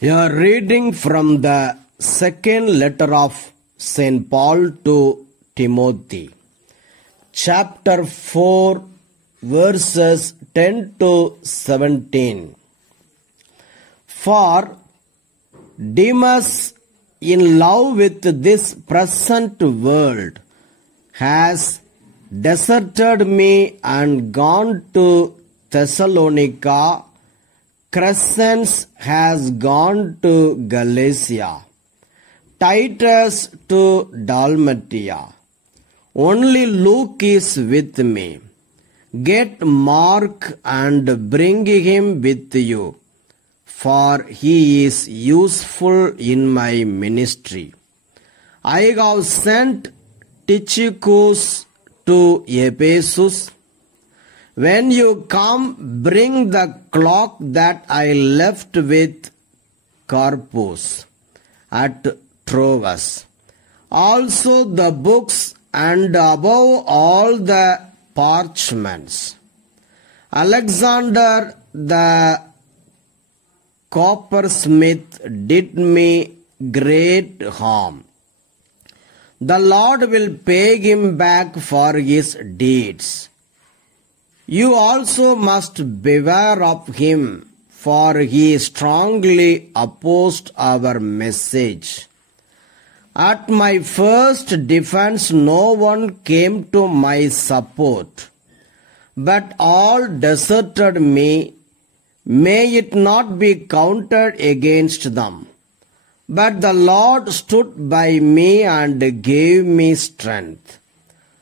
We are reading from the second letter of St. Paul to Timothy, chapter 4, verses 10 to 17. For Demas, in love with this present world, has deserted me and gone to Thessalonica. Crescens has gone to Galatia, Titus to Dalmatia. Only Luke is with me. Get Mark and bring him with you, for he is useful in my ministry. I have sent Tychicus to Ephesus. When you come, bring the cloak that I left with Carpus at Troas. Also the books, and above all the parchments. Alexander the coppersmith did me great harm. The Lord will pay him back for his deeds. You also must beware of him, for he strongly opposed our message. At my first defense, no one came to my support, but all deserted me. May it not be counted against them. But the Lord stood by me and gave me strength,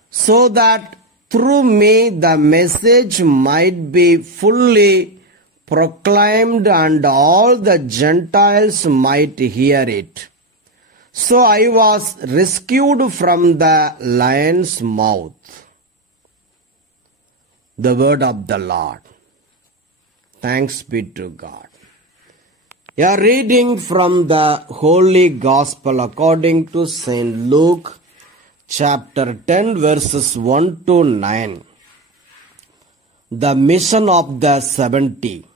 so that through me the message might be fully proclaimed and all the Gentiles might hear it. So I was rescued from the lion's mouth. The word of the Lord. Thanks be to God. We are reading from the Holy Gospel according to St. Luke, chapter 10, verses 1 to 9. The mission of the 70.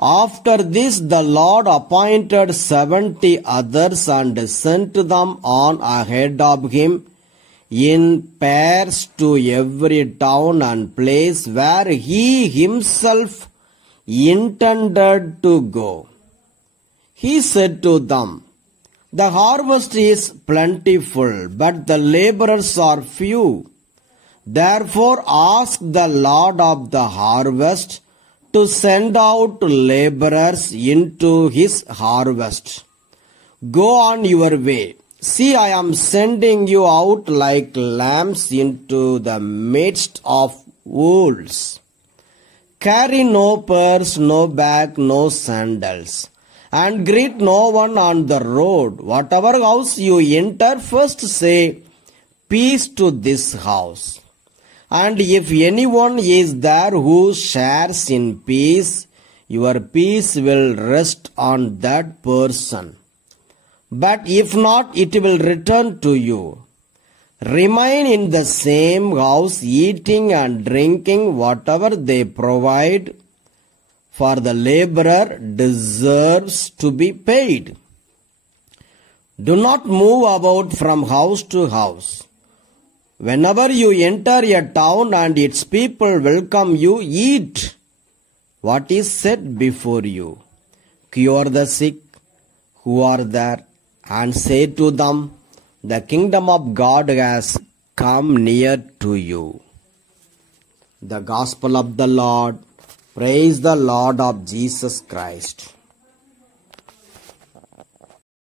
After this, the Lord appointed 70 others and sent them on ahead of him in pairs to every town and place where he himself intended to go. He said to them, the harvest is plentiful, but the laborers are few. Therefore ask the Lord of the harvest to send out laborers into his harvest. Go on your way. See, I am sending you out like lambs into the midst of wolves. Carry no purse, no bag, no sandals, and greet no one on the road. Whatever house you enter, first say, peace to this house. And if anyone is there who shares in peace, your peace will rest on that person. But if not, it will return to you. Remain in the same house, eating and drinking whatever they provide, for the laborer deserves to be paid. Do not move about from house to house. Whenever you enter a town and its people welcome you, eat what is set before you. Cure the sick who are there, and say to them, the kingdom of God has come near to you. The Gospel of the Lord. Praise the Lord of Jesus Christ.